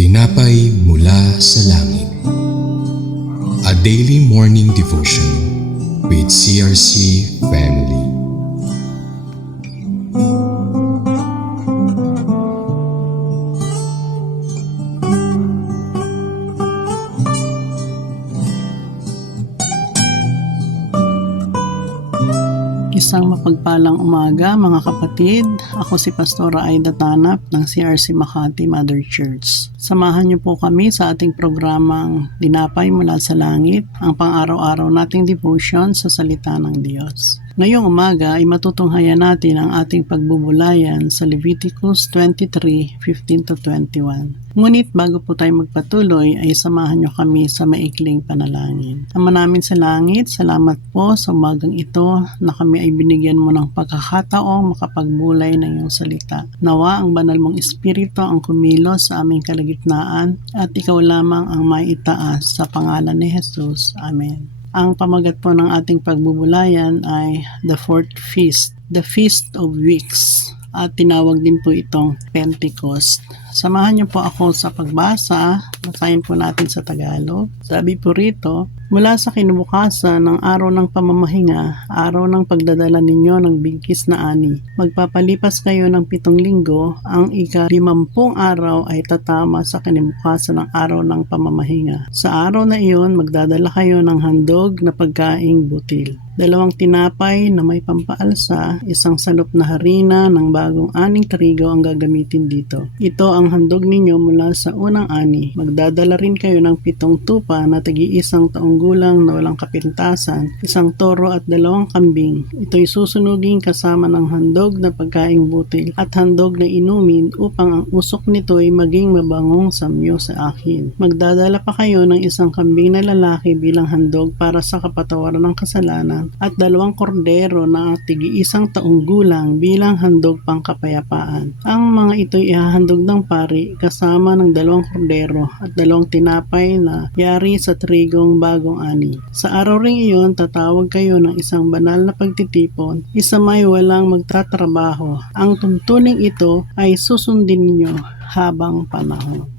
Tinapay mula sa langit. A daily morning devotion with CRC Family. Isang mapagpalang umaga mga kapatid. Ako si Pastora Aida Tanap ng CRC Makati Mother Church. Samahan niyo po kami sa ating programang Tinapay mula sa Langit, ang pang-araw-araw nating devotion sa salita ng Diyos. Ngayong umaga ay matutunghayan natin ang ating pagbubulayan sa Leviticus 23:15-21. Ngunit bago po tayo magpatuloy ay samahan niyo kami sa maikling panalangin. Ama namin sa langit, salamat po sa umagang ito na kami ay binigyan mo ng pagkakataong makapagbulay ng iyong salita. Nawa ang banal mong espiritu ang kumilos sa aming kalagitnaan at ikaw lamang ang maitaas sa pangalan ni Jesus. Amen. Ang pamagat po ng ating pagbubulayan ay the fourth feast, the Feast of Weeks, at tinawag din po itong Pentecost. Samahan niyo po ako sa pagbasa. Basahin po natin sa Tagalog. Sabi po rito, mula sa kinabukasan ng araw ng pamamahinga, araw ng pagdadala ninyo ng bigkis na ani, magpapalipas kayo ng 7 linggo, ang ika-50 araw ay tatama sa kinabukasan ng araw ng pamamahinga. Sa araw na iyon, magdadala kayo ng handog na pagkaing butil. 2 tinapay na may pampaalsa, 1 salop na harina ng bagong aning trigo ang gagamitin dito. Ito ang handog ninyo mula sa unang ani. Magdadala rin kayo ng 7 tupa na tagi-1 taong gulang na walang kapintasan, 1 toro at 2 kambing. Ito'y susunugin kasama ng handog na pagkaing butil at handog na inumin upang ang usok nito'y maging mabangong samyo sa akin. Magdadala pa kayo ng 1 kambing na lalaki bilang handog para sa kapatawaran ng kasalanan at 2 kordero na tigi-1 taong gulang bilang handog pangkapayapaan. Ang mga ito'y ihahandog ng pari kasama ng 2 kordero at 2 tinapay na yari sa trigong bagong ani. Sa araw ring iyon, tatawag kayo ng isang banal na pagtitipon, isa may walang magtatrabaho. Ang tuntuning ito ay susundin ninyo habang panahon.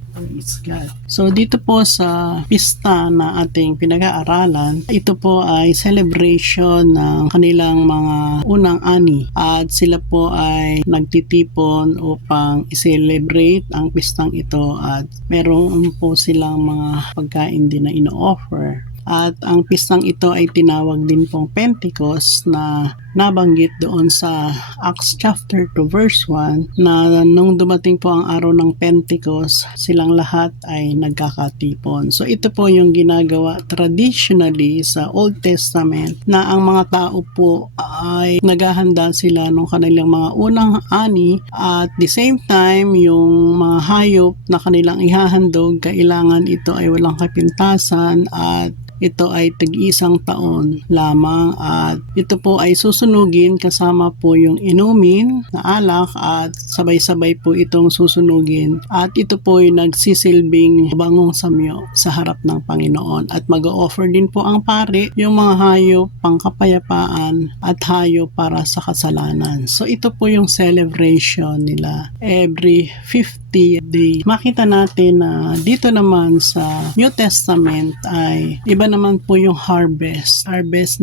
So dito po sa pista na ating pinag-aaralan, ito po ay celebration ng kanilang mga unang ani at sila po ay nagtitipon upang i-celebrate ang pistang ito at meron po silang mga pagkain din na ino-offer. At ang pistang ito ay tinawag din pong Pentecost na nabanggit doon sa Acts chapter 2 verse 1 na nung dumating po ang araw ng Pentecost, silang lahat ay nagkakatipon. So ito po yung ginagawa traditionally sa Old Testament na ang mga tao po ay naghahanda sila nung kanilang mga unang ani at the same time yung mga hayop na kanilang ihahandog, kailangan ito ay walang kapintasan at ito ay tig-1 taon lamang at ito po ay susunugin kasama po yung inumin na alak at sabay-sabay po itong susunugin at ito po ay nagsisilbing bangong samyo sa harap ng Panginoon at mag-o-offer din po ang pari yung mga hayop pangkapayapaan at hayop para sa kasalanan. So ito po yung celebration nila every 50 day. Makita natin na dito naman sa New Testament ay iba naman po yung harvest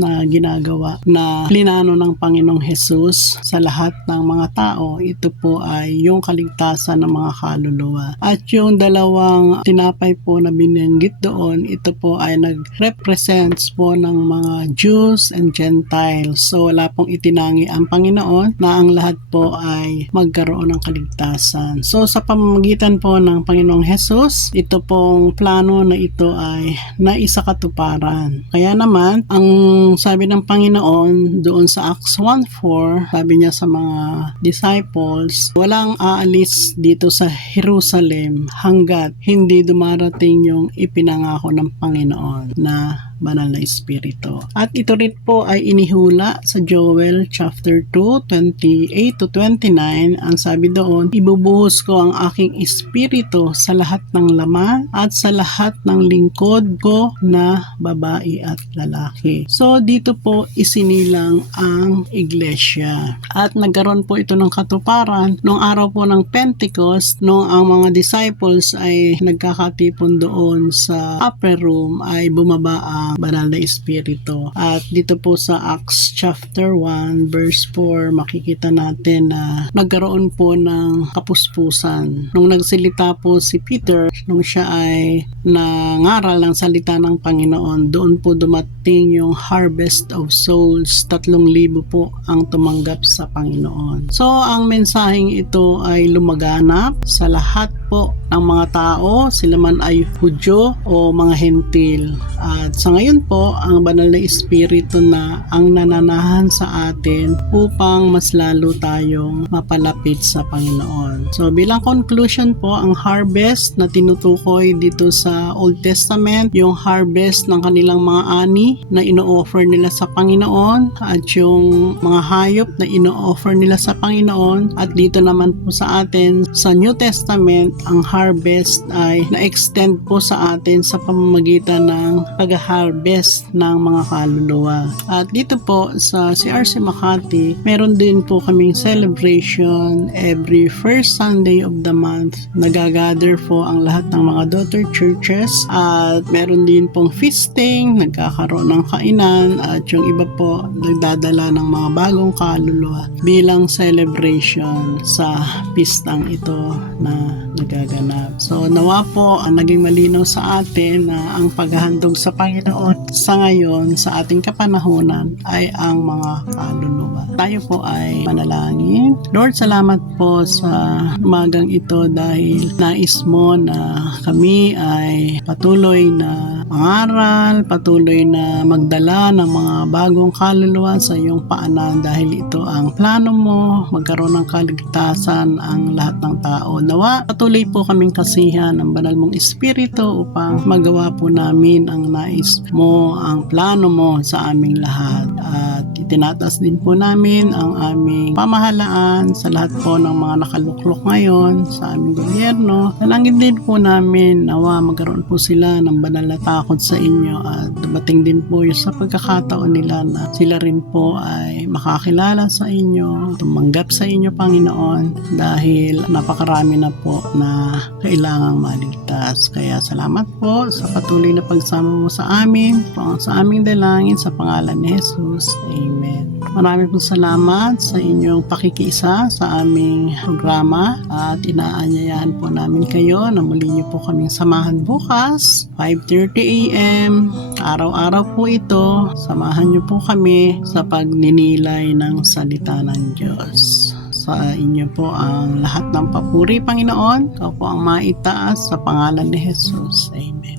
na ginagawa na plinano ng Panginoong Jesus sa lahat ng mga tao. Ito po ay yung kaligtasan ng mga kaluluwa. At yung 2 tinapay po na binanggit doon, ito po ay nag-represents po ng mga Jews and Gentiles. So wala pong itinangi ang Panginoon na ang lahat po ay magkaroon ng kaligtasan. So sa pamamagitan po ng Panginoong Jesus, ito pong plano na ito ay naisakatuparan. Kaya naman, ang sabi ng Panginoon doon sa Acts 1:4, sabi niya sa mga disciples, walang aalis dito sa Jerusalem hanggat hindi dumarating yung ipinangako ng Panginoon na banal na espiritu. At ito rin po ay inihula sa Joel chapter 2, 28 to 29. Ang sabi doon, ibubuhos ko ang aking espiritu sa lahat ng laman at sa lahat ng lingkod ko na babae at lalaki. So dito po isinilang ang iglesia. At nagkaroon po ito ng katuparan noong araw po ng Pentecost, noong ang mga disciples ay nagkakatipon doon sa upper room, ay bumaba ang banal na espiritu. At dito po sa Acts chapter 1 verse 4 makikita natin na nagkaroon po ng kapuspusan. Nung nagsalita po si Peter, nung siya ay nangaral ng salita ng Panginoon, doon po dumating yung harvest of souls. 3,000 po ang tumanggap sa Panginoon. So ang mensaheng ito ay lumaganap sa lahat po ng mga tao, sila man ay Hudyo o mga Hentil. At sa ngayon po, ang banal na espiritu na ang nananahan sa atin upang mas lalo tayong mapalapit sa Panginoon. So bilang conclusion po, ang harvest na tinutukoy dito sa Old Testament, yung harvest ng kanilang mga ani na ino-offer nila sa Panginoon at yung mga hayop na ino-offer nila sa Panginoon. At dito naman po sa atin sa New Testament, ang harvest ay na-extend po sa atin sa pamamagitan ng pag-harvest ng mga kaluluwa. At dito po sa CRC Makati, meron din po kaming celebration every first Sunday of the month. Nagagather po ang lahat ng mga daughter churches at meron din pong feasting, nagkakaroon ng kainan at yung iba po nagdadala ng mga bagong kaluluwa bilang celebration sa pistang ito na nagaganap. So nawa po ang naging malinaw sa atin na ang paghahandog sa Panginoon sa ngayon sa ating kapanahunan ay ang mga kaluluwa. Tayo po ay manalangin. Lord, salamat po sa umagang ito dahil nais mo na kami ay patuloy na mangaral, patuloy na magdala ng mga bagong kaluluwa sa iyong paanan dahil ito ang plano mo, magkaroon ng kaligtasan ang lahat ng tao. Nawa, patuloy po kaming kasihan ng banal mong espiritu upang magawa po namin ang nais mo, ang plano mo sa aming lahat. At itinatas din po namin ang aming pamahalaan sa lahat po ng mga nakaluklok ngayon sa aming gobyerno. Nalangin din po namin nawa magkaroon po sila ng banal na takot sa inyo at dumating din po yung sa pagkakataon nila na sila rin po ay makakilala sa inyo, tumanggap sa inyo Panginoon dahil napakarami na po na kailangang maligtas. Kaya salamat po sa patuloy na pagsama mo sa amin, sa aming dalangin sa pangalan ni Jesus. Amen. Marami pong salamat sa inyong pakikiisa sa aming programa at inaanyayahan po namin kayo na muli niyo po kaming samahan bukas 5:30 a.m. Araw-araw po ito. Samahan niyo po kami sa pagninilay ng salita ng Diyos. Sa inyo po ang lahat ng papuri, Panginoon. Ikaw po ang maitaas sa pangalan ni Jesus. Amen.